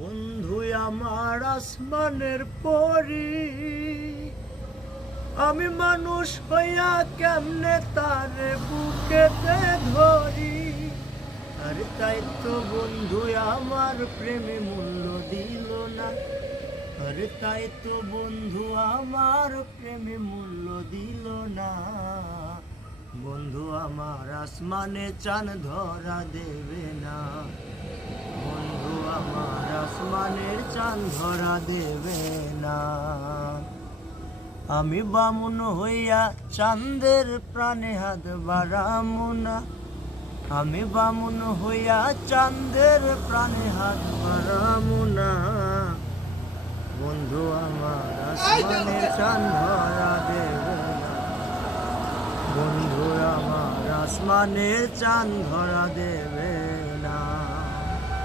বন্ধু আমার আসমানের পরি, আমি মানুষ হইয়া কেমনে তারে বুকেতে ধরি। আরে তাই তো বন্ধু আমার প্রেমে মূল্য দিল না। আরে তাই তো বন্ধু আমার প্রেমে মূল্য দিল না। বন্ধু আমার আসমানে চাঁদ ধরা দেবে না। বন্ধু আমার আসমানের চাঁদ ধরা দেবে না। আমি বামুন হইয়া চাঁদের প্রাণে হাত বাড়ামু না। আমি বামুন হইয়া চাঁদের প্রাণে হাত বাড়ামু না। বন্ধু আমার আসমানের চাঁদ ধরা দেবে না। বন্ধু আমার আসমানের চাঁদ ধরা দেবে